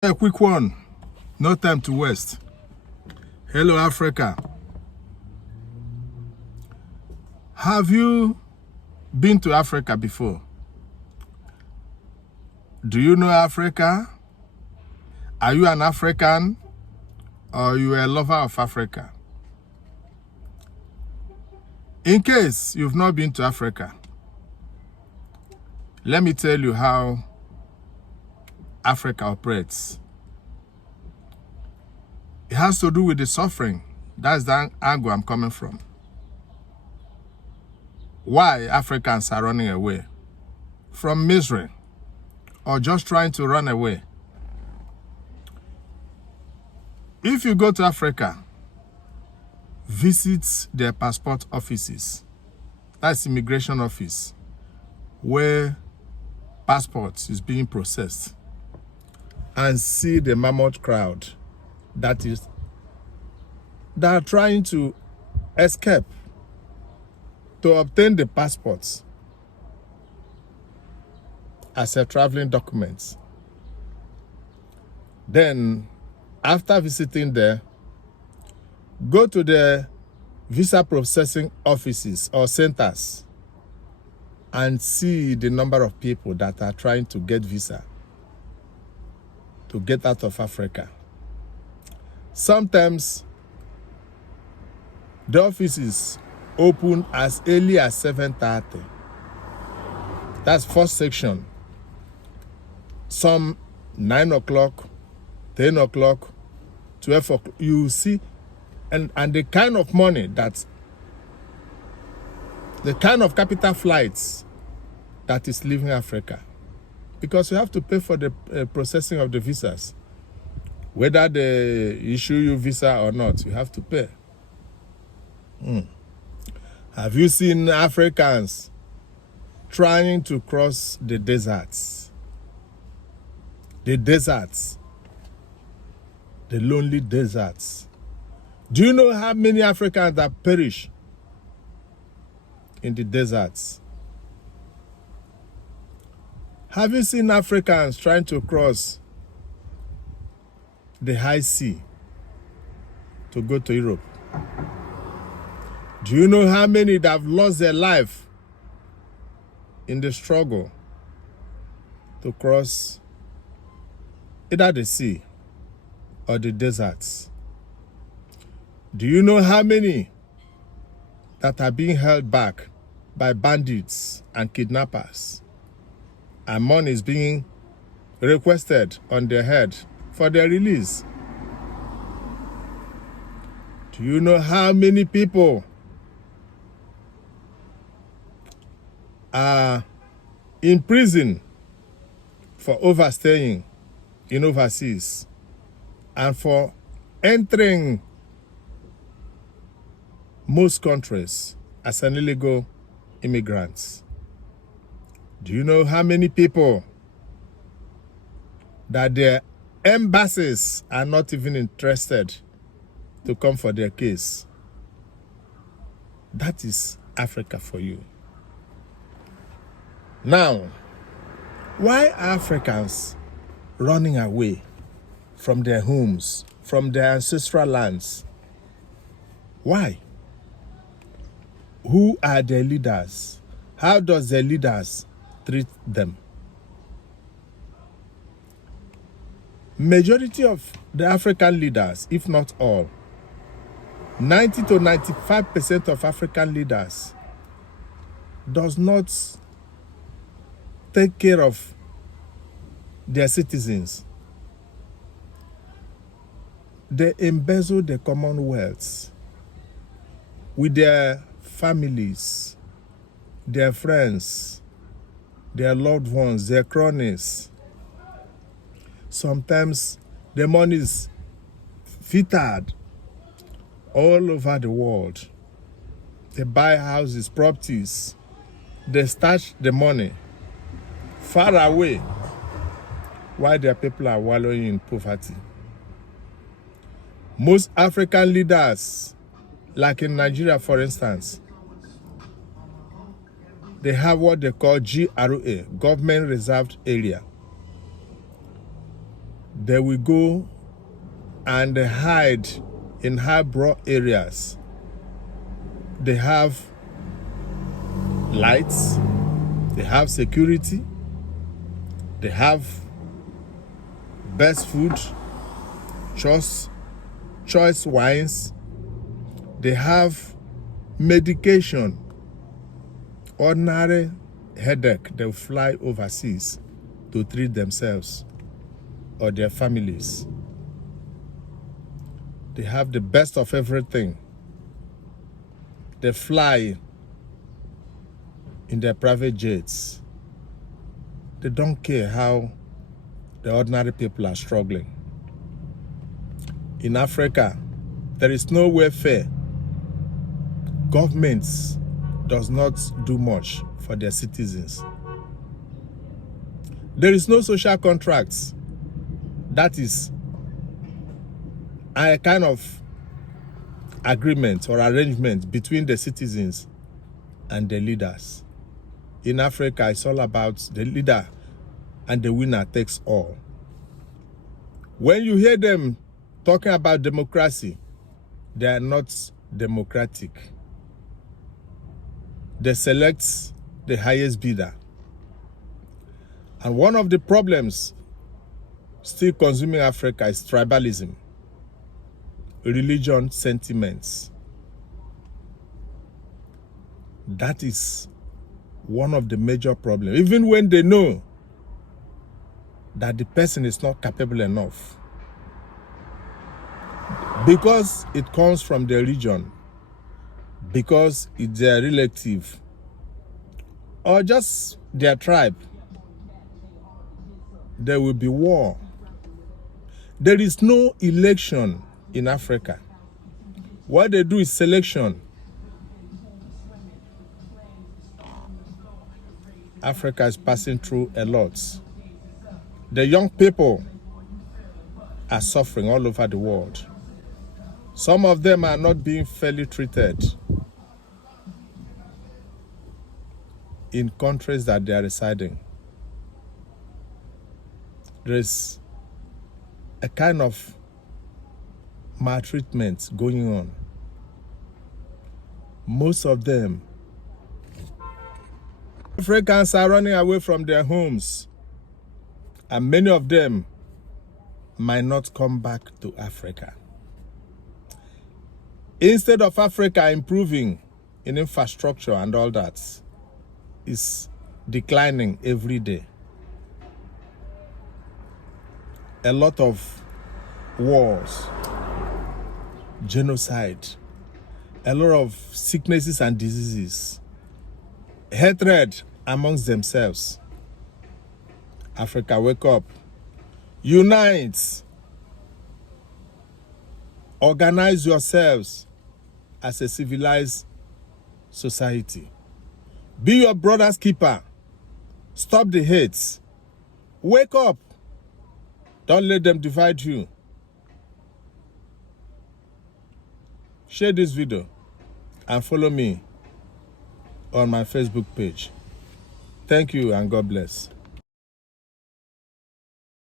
A quick one, no time to waste. Hello, Africa. Have you been to Africa before? Do you know Africa? Are you an African or are you a lover of Africa? In case you've not been to Africa, let me tell you how Africa operates. It has to do with the suffering. That's the angle I'm coming from. Why Africans are running away from misery or just trying to run away. If you go to Africa, visit their passport offices. That's immigration office, where passports is being processed, and see the mammoth crowd that are trying to escape to obtain the passports as a traveling document. Then, after visiting there, go to the visa processing offices or centers and see the number of people that are trying to get visa to get out of Africa. Sometimes the offices open as early as 7:30. That's first section. Some 9 o'clock, 10 o'clock, 12 o'clock. You see, and the kind of money that, the kind of capital flights that is leaving Africa. Because you have to pay for the processing of the visas. Whether they issue you visa or not, you have to pay. Have you seen Africans trying to cross the deserts? The deserts. The lonely deserts. Do you know how many Africans that perish in the deserts? Have you seen Africans trying to cross the high sea to go to Europe? Do you know how many that have lost their life in the struggle to cross either the sea or the deserts? Do you know how many that are being held back by bandits and kidnappers, and money is being requested on their head for their release? Do you know how many people are in prison for overstaying in overseas and for entering most countries as an illegal immigrant? Do you know how many people that their embassies are not even interested to come for their case? That is Africa for you. Now, why are Africans running away from their homes, from their ancestral lands? Why? Who are their leaders? How does their leaders treat them? Majority of the African leaders, if not all, 90 to 95% of African leaders does not take care of their citizens. They embezzle the commonwealth with their families, their friends, their loved ones, their cronies. Sometimes the money is filtered all over the world. They buy houses, properties. They stash the money far away while their people are wallowing in poverty. Most African leaders, like in Nigeria, for instance, they have what they call GRA, Government Reserved Area. They will go and hide in high-brow areas. They have lights, they have security, they have best food, choice wines, they have medication. Ordinary headache, they'll fly overseas to treat themselves or their families. They have the best of everything. They fly in their private jets. They don't care how the ordinary people are struggling. In Africa, there is no welfare. Governments does not do much for their citizens. There is no social contracts. That is a kind of agreement or arrangement between the citizens and the leaders. In Africa, it's all about the leader and the winner takes all. When you hear them talking about democracy, they are not democratic. They select the highest bidder. And one of the problems still consuming Africa is tribalism, religion sentiments. That is one of the major problems. Even when they know that the person is not capable enough, because it comes from their region, because it's their relative, or just their tribe, there will be war. There is no election in Africa. What they do is selection. Africa is passing through a lot. The young people are suffering all over the world. Some of them are not being fairly treated in countries that they are residing. There is a kind of maltreatment going on. Most of them, Africans are running away from their homes, and many of them might not come back to Africa. Instead of Africa improving in infrastructure and all that, is declining every day. A lot of wars, genocide, a lot of sicknesses and diseases, hatred amongst themselves. Africa, wake up. Unite. Organize yourselves as a civilized society. Be your brother's keeper. Stop the hate. Wake up. Don't let them divide you. Share this video and follow me on my Facebook page. Thank you and God bless.